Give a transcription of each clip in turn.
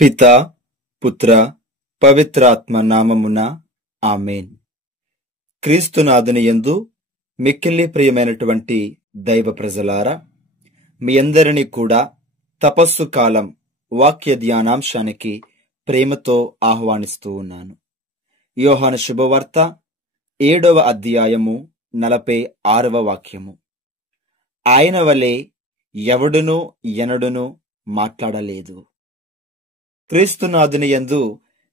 పిత పుత్ర పవిత్రాత్మ నామమున ఆమేన్. క్రీస్తునాథుని యందు మిక్కిలి ప్రియమైనటువంటి దైవ ప్రజలారా, మీ అందరినీ కూడా తపస్సు కాలం వాక్య ధ్యానాంశానికి ప్రేమతో ఆహ్వానిస్తూ ఉన్నాను. యోహాను శుభవార్త 7వ అధ్యాయము 46వ వాక్యము. ఆయన వలె ఎవడునూ ఎన్నడునూ మాట్లాడలేదు. క్రీస్తునాథుని యందు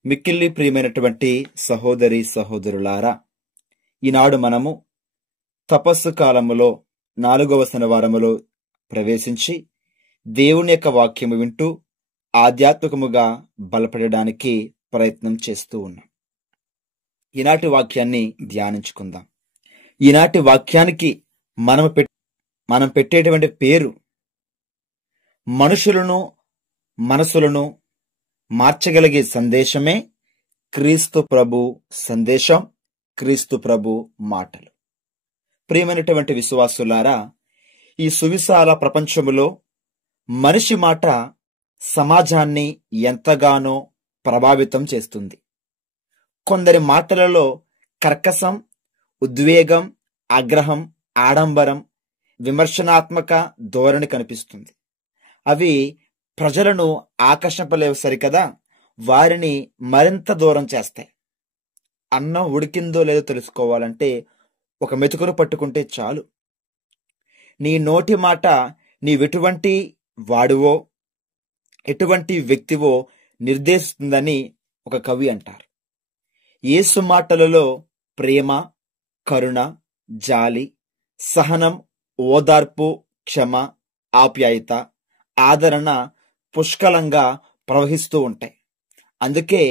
మిక్కిలి ప్రియమైనటువంటి సహోదరి సహోదరులారా, ఈనాడు మనము తపస్సు కాలములో 4వ శనివారములో ప్రవేశించి దేవుని యొక్క వాక్యము వింటూ ఆధ్యాత్మికముగా బలపడడానికి ప్రయత్నం చేస్తూ ఉన్నాం. ఈనాటి వాక్యాన్ని ధ్యానించుకుందాం. ఈనాటి వాక్యానికి మనం పెట్టేటువంటి పేరు మనుషులను మనసులను మార్చగలిగే సందేశమే క్రీస్తు ప్రభు సందేశం, క్రీస్తు ప్రభు మాటలు. ప్రియమైనటువంటి విశ్వాసులారా, ఈ సువిశాల ప్రపంచములో మనిషి మాట సమాజాన్ని ఎంతగానో ప్రభావితం చేస్తుంది. కొందరి మాటలలో కర్కశం, ఉద్వేగం, ఆగ్రహం, ఆడంబరం, విమర్శనాత్మక ధోరణి కనిపిస్తుంది. అవి ప్రజలను ఆకర్షింపలేవు సరికదా, వారిని మరింత దూరం చేస్తాయి. అన్నం ఉడికిందో లేదో తెలుసుకోవాలంటే ఒక మెతుకును పట్టుకుంటే చాలు. నీ నోటి మాట నీవెటువంటి వాడివో ఎటువంటి వ్యక్తివో నిర్దేశిస్తుందని ఒక కవి అంటారు. యేసు మాటలలో ప్రేమ, కరుణ, జాలి, సహనం, ఓదార్పు, క్షమ, ఆప్యాయత, ఆదరణ పుష్కలంగా ప్రవహిస్తూ ఉంటాయి. అందుకే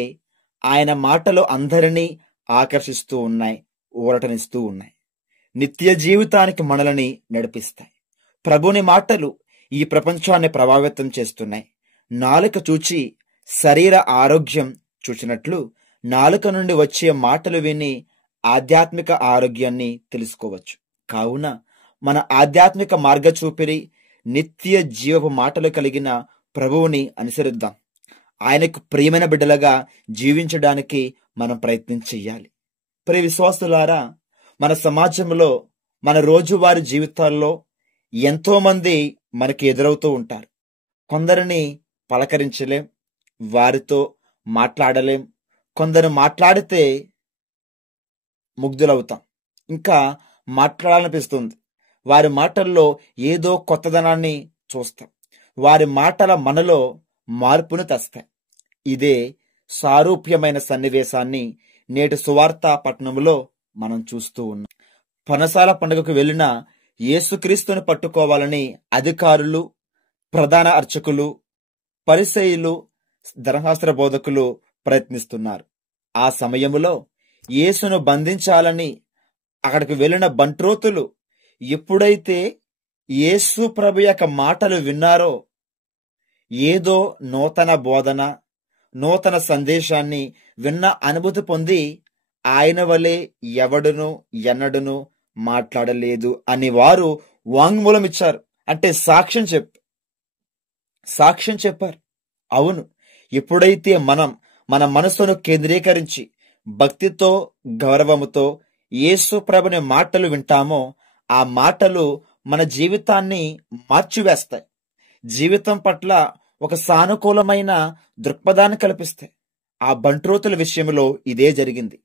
ఆయన మాటలు అందరినీ ఆకర్షిస్తూ ఉన్నాయి, ఊరటనిస్తూ ఉన్నాయి, నిత్య జీవితానికి మనల్ని నడిపిస్తాయి. ప్రభుని మాటలు ఈ ప్రపంచాన్ని ప్రభావితం చేస్తున్నాయి. నాలుక చూచి శరీర ఆరోగ్యం చూచినట్లు నాలుక నుండి వచ్చే మాటలు విని ఆధ్యాత్మిక ఆరోగ్యాన్ని తెలుసుకోవచ్చు. కావున మన ఆధ్యాత్మిక మార్గచూపిరి నిత్య జీవపు మాటలు కలిగిన ప్రభువుని అనుసరిద్దాం. ఆయనకు ప్రియమైన బిడ్డలుగా జీవించడానికి మనం ప్రయత్నం చెయ్యాలి. ప్రియ విశ్వాసులారా, మన సమాజంలో మన రోజువారీ జీవితాల్లో ఎంతో మంది మనకి ఎదురవుతూ ఉంటారు. కొందరిని పలకరించలేం, వారితో మాట్లాడలేం, కొందరు మాట్లాడితే ముగ్ధులవుతాం, ఇంకా మాట్లాడాలనిపిస్తుంది. వారి మాటల్లో ఏదో కొత్తదనాన్ని చూస్తాం. వారి మాటల మనలో మార్పును తెస్తాయి. ఇదే సారూప్యమైన సన్నివేశాన్ని నేటి సువార్త పట్టణంలో మనం చూస్తూ ఉన్నాం. పనసాల పండుగకు వెళ్లిన యేసుక్రీస్తుని పట్టుకోవాలని అధికారులు, ప్రధాన అర్చకులు, పరిసయ్యులు, ధర్మశాస్త్ర బోధకులు ప్రయత్నిస్తున్నారు. ఆ సమయములో యేసును బంధించాలని అక్కడికి వెళ్లిన బంట్రోతులు ఎప్పుడైతే యేసు ప్రభు యొక్క మాటలు విన్నారో, ఏదో నూతన బోధన, నూతన సందేశాన్ని విన్న అనుభూతి పొంది ఆయన వలె ఎవడును ఎన్నడును మాట్లాడలేదు అని వారు వాంగ్మూలం ఇచ్చారు. అంటే సాక్ష్యం చెప్పారు. అవును, ఎప్పుడైతే మనం మన మనసును కేంద్రీకరించి భక్తితో గౌరవముతో యేసు ప్రభుని మాటలు వింటామో, ఆ మాటలు మన జీవితాన్ని మార్చివేస్తాయి. జీవితం పట్ల ఒక సానుకూలమైన దృక్పథాన్ని కల్పిస్తాయి. ఆ బంట్రోతుల విషయంలో ఇదే జరిగింది.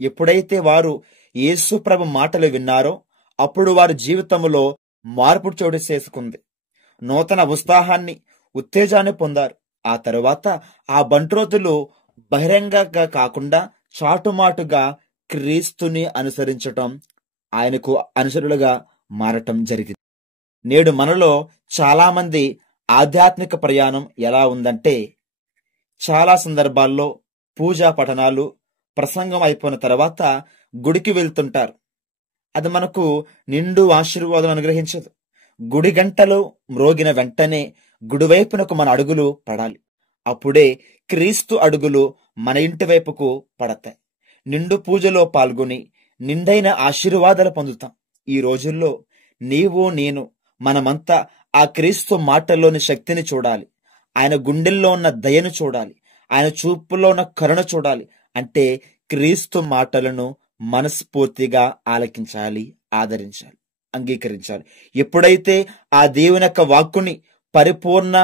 ఎప్పుడైతే వారు యేసు ప్రభు మాటలు విన్నారో, అప్పుడు వారి జీవితంలో మార్పు చోటు చేసుకుంది. నూతన ఉత్సాహాన్ని, ఉత్తేజాన్ని పొందారు. ఆ తరువాత ఆ బంట్రోతులు బహిరంగంగా కాకుండా చాటుమాటుగా క్రీస్తుని అనుసరించటం, ఆయనకు అనుసరులుగా మారటం జరిగింది. నేడు మనలో చాలా మంది ఆధ్యాత్మిక ప్రయాణం ఎలా ఉందంటే, చాలా సందర్భాల్లో పూజా పఠనాలు, ప్రసంగం అయిపోయిన తర్వాత గుడికి వెళ్తుంటారు. అది మనకు నిండు ఆశీర్వాదం అనుగ్రహించదు. గుడి గంటలు మ్రోగిన వెంటనే గుడివైపునకు మన అడుగులు పడాలి. అప్పుడే క్రీస్తు అడుగులు మన ఇంటి వైపుకు పడతాయి. నిండు పూజలో పాల్గొని నిండైన ఆశీర్వాదాలు పొందుతాం. ఈ రోజుల్లో నీవు నేను మనమంతా ఆ క్రీస్తు మాటల్లోని శక్తిని చూడాలి. ఆయన గుండెల్లో ఉన్న దయను చూడాలి, ఆయన చూపులో ఉన్న కరుణ చూడాలి అంటే క్రీస్తు మాటలను మనస్ఫూర్తిగా ఆలకించాలి, ఆదరించాలి, అంగీకరించాలి. ఎప్పుడైతే ఆ దేవుని యొక్క వాక్కుని పరిపూర్ణ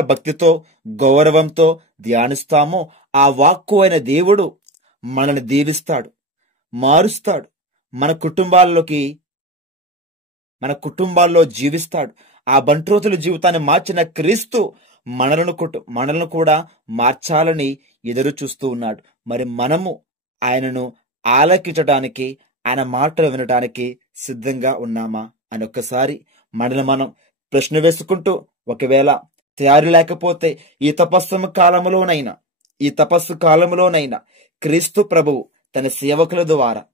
భక్తితో, గౌరవంతో ధ్యానిస్తామో ఆ వాక్కు అయిన దేవుడు మనల్ని దీవిస్తాడు, మారుస్తాడు, మన కుటుంబాల్లో జీవిస్తాడు. ఆ బంట్రోతుల జీవితాన్ని మార్చిన క్రీస్తు మనలను కూడా మార్చాలని ఎదురు చూస్తూ ఉన్నాడు. మరి మనము ఆయనను ఆలకించడానికి, ఆయన మాటలు వినడానికి సిద్ధంగా ఉన్నామా అని ఒక్కసారి మనల్ని మనం ప్రశ్న వేసుకుంటూ, ఒకవేళ తయారు లేకపోతే ఈ తపస్సు కాలంలోనైనా క్రీస్తు ప్రభువు తన సేవకుల ద్వారా,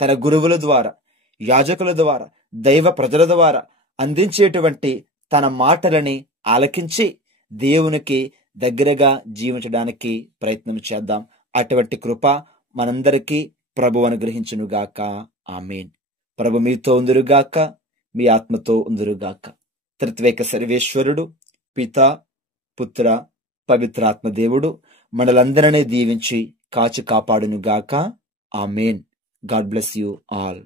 తన గురువుల ద్వారా, యాజకుల ద్వారా, దైవ ప్రజల ద్వారా అందించేటువంటి తన మాటలని ఆలకించి దేవునికి దగ్గరగా జీవించడానికి ప్రయత్నం చేద్దాం. అటువంటి కృప మనందరికీ ప్రభు అనుగ్రహించునుగాక. ఆమేన్. ప్రభు మీతో ఉందురుగాక, మీ ఆత్మతో ఉందురుగాక. త్రిత్వేక సర్వేశ్వరుడు, పిత, పుత్ర, పవిత్రాత్మ దేవుడు మనలందరినీ దీవించి కాచి కాపాడునుగాక. ఆమేన్. God bless you all.